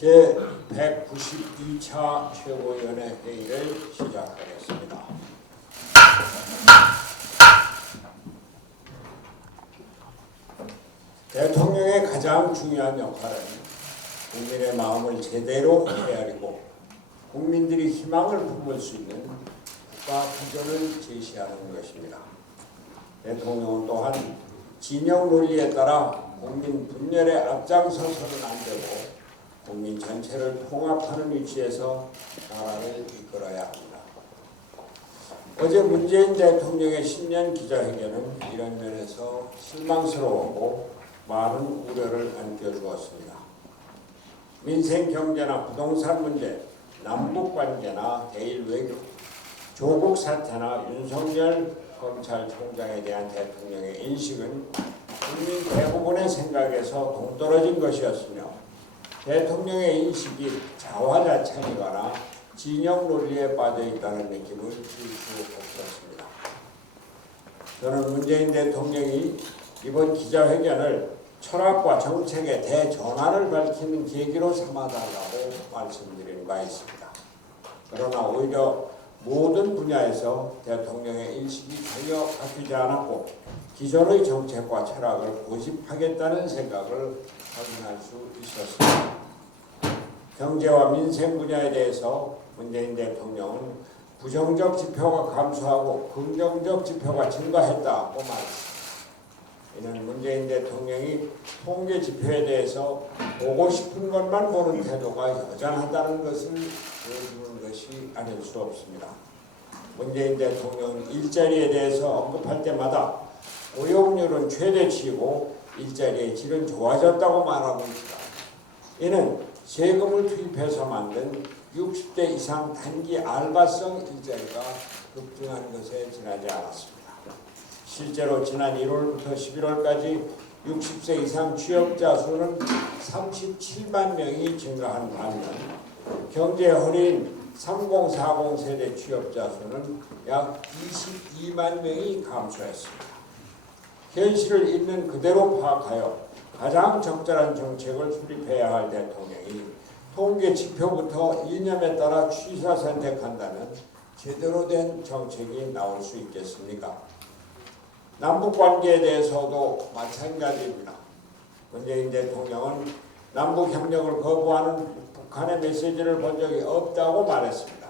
제192차 최고위원회 회의를 시작하겠습니다. 대통령의 가장 중요한 역할은 국민의 마음을 제대로 헤아리고 국민들이 희망을 품을 수 있는 국가 비전을 제시하는 것입니다. 대통령은 또한 진영 논리에 따라 국민 분열에 앞장서서는 안 되고 국민 전체를 통합하는 위치에서 나라를 이끌어야 합니다. 어제 문재인 대통령의 신년 기자회견은 이런 면에서 실망스러웠고 많은 우려를 안겨주었습니다. 민생 경제나 부동산 문제, 남북 관계나 대일 외교, 조국 사태나 윤석열 검찰총장에 대한 대통령의 인식은 국민 대부분의 생각에서 동떨어진 것이었으며 대통령의 인식이 자화자찬이거나 진영 논리에 빠져 있다는 느낌을 줄 수 없었습니다. 저는 문재인 대통령이 이번 기자회견을 철학과 정책의 대전환을 밝히는 계기로 삼아달라고 말씀드린 바 있습니다. 그러나 오히려 모든 분야에서 대통령의 인식이 전혀 바뀌지 않았고 기존의 정책과 철학을 고집하겠다는 생각을 확인할 수 있었습니다. 경제와 민생 분야에 대해서 문재인 대통령은 부정적 지표가 감소하고 긍정적 지표가 증가했다고 말했습니다. 이는 문재인 대통령이 통계 지표에 대해서 보고 싶은 것만 보는 태도가 여전하다는 것을 보여주는 것이 아닐 수 없습니다. 문재인 대통령은 일자리에 대해서 언급할 때마다 고용률은 최대치이고 일자리의 질은 좋아졌다고 말하고 있다. 이는 세금을 투입해서 만든 60대 이상 단기 알바성 일자리가 급증한 것에 지나지 않았습니다. 실제로 지난 1월부터 11월까지 60세 이상 취업자 수는 37만 명이 증가한 반면 경제 허리인 3040 세대 취업자 수는 약 22만 명이 감소했습니다. 현실을 있는 그대로 파악하여 가장 적절한 정책을 수립해야 할 대통령이 통계 지표부터 이념에 따라 취사 선택한다면 제대로 된 정책이 나올 수 있겠습니까? 남북관계에 대해서도 마찬가지입니다. 문재인 대통령은 남북협력을 거부하는 북한의 메시지를 본 적이 없다고 말했습니다.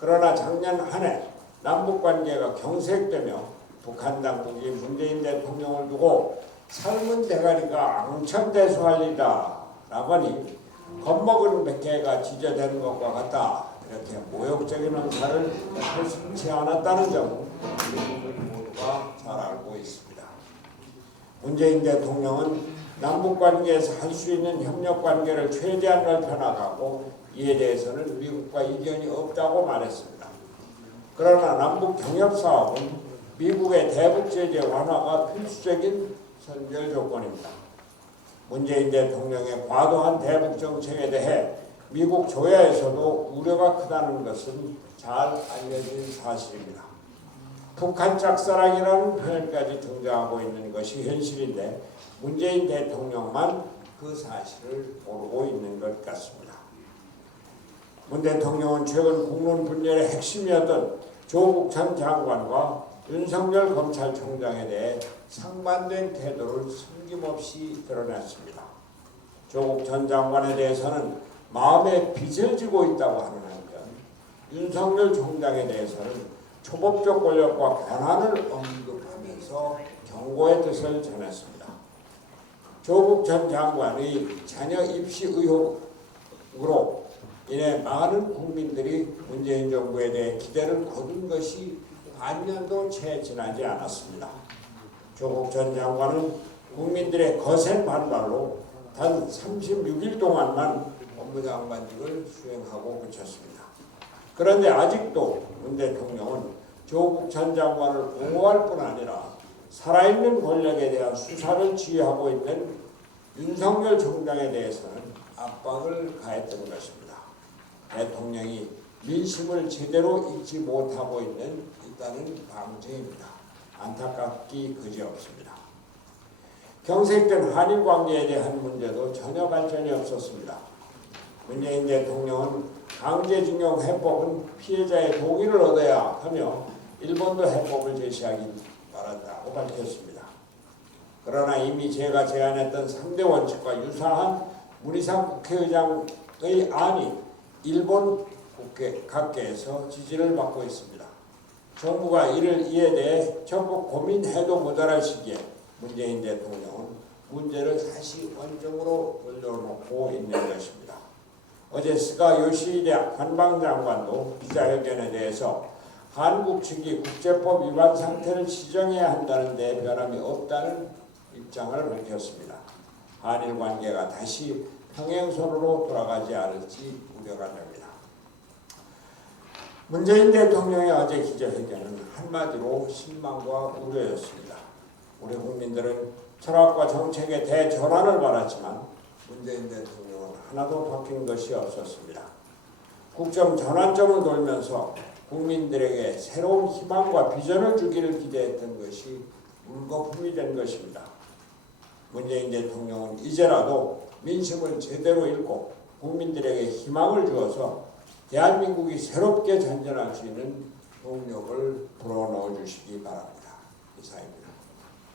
그러나 작년 한 해 남북관계가 경색되며 북한 당국이 문재인 대통령을 두고 삶은 대가리가 앙천대소할 일이다 라고 하니 겁먹은 백개가 지저대는 것과 같다 이렇게 모욕적인 언사를 서슴지 않았다는 점은 모두가 잘 알고 있습니다. 문재인 대통령은 남북관계에서 할 수 있는 협력관계를 최대한 넓혀나가고 이에 대해서는 미국과 이견이 없다고 말했습니다. 그러나 남북 경협사업은 미국의 대북제재 완화가 필수적인 선결 조건입니다. 문재인 대통령의 과도한 대북 정책에 대해 미국 조야에서도 우려가 크다는 것은 잘 알려진 사실입니다. 북한 짝사랑이라는 표현까지 등장하고 있는 것이 현실인데 문재인 대통령만 그 사실을 모르고 있는 것 같습니다. 문 대통령은 최근 국론 분열의 핵심이었던 조국 전 장관과 윤석열 검찰총장에 대해 상반된 태도를 숨김없이 드러냈습니다. 조국 전 장관에 대해서는 마음에 빚을 지고 있다고 하는 한편 윤석열 총장에 대해서는 초법적 권력과 권한을 언급하면서 경고의 뜻을 전했습니다. 조국 전 장관의 자녀 입시 의혹으로 인해 많은 국민들이 문재인 정부에 대해 기대를 거둔 것이 반년도 채 지나지 않았습니다. 조국 전 장관은 국민들의 거센 반발로 단 36일 동안만 법무장관직을 수행하고 그쳤습니다. 그런데 아직도 문 대통령은 조국 전 장관을 옹호할 뿐 아니라 살아있는 권력에 대한 수사를 지휘하고 있는 윤석열 총장에 대해서는 압박을 가했던 것입니다. 대통령이 민심을 제대로 읽지 못하고 있다는 방증입니다. 안타깝기 그지없습니다. 경색된 한일 관계에 대한 문제도 전혀 발전이 없었습니다. 문재인 대통령은 강제징용 해법은 피해자의 동의를 얻어야 하며 일본도 해법을 제시하기 바란다고 밝혔습니다. 그러나 이미 제가 제안했던 3대 원칙과 유사한 문희상 국회의장의 안이 일본 각계에서 지지를 받고 있습니다. 정부가 이에 대해 적극 고민해도 모자랄 시기에 문재인 대통령은 문제를 다시 원점으로 돌려놓고 있는 것입니다. 어제 스가 요시히데 관방장관도 기자회견에 대해서 한국 측이 국제법 위반 상태를 지정해야 한다는 데 변함이 없다는 입장을 밝혔습니다. 한일 관계가 다시 평행선으로 돌아가지 않을지 우려가 됩니다. 문재인 대통령의 어제 기자회견은 한마디로 실망과 우려였습니다. 우리 국민들은 철학과 정책의 대전환을 바랐지만 문재인 대통령은 하나도 바뀐 것이 없었습니다. 국정 전환점을 돌면서 국민들에게 새로운 희망과 비전을 주기를 기대했던 것이 물거품이 된 것입니다. 문재인 대통령은 이제라도 민심을 제대로 읽고 국민들에게 희망을 주어서 대한민국이 새롭게 전전할 수 있는 동력을 불어넣어 주시기 바랍니다. 이상입니다.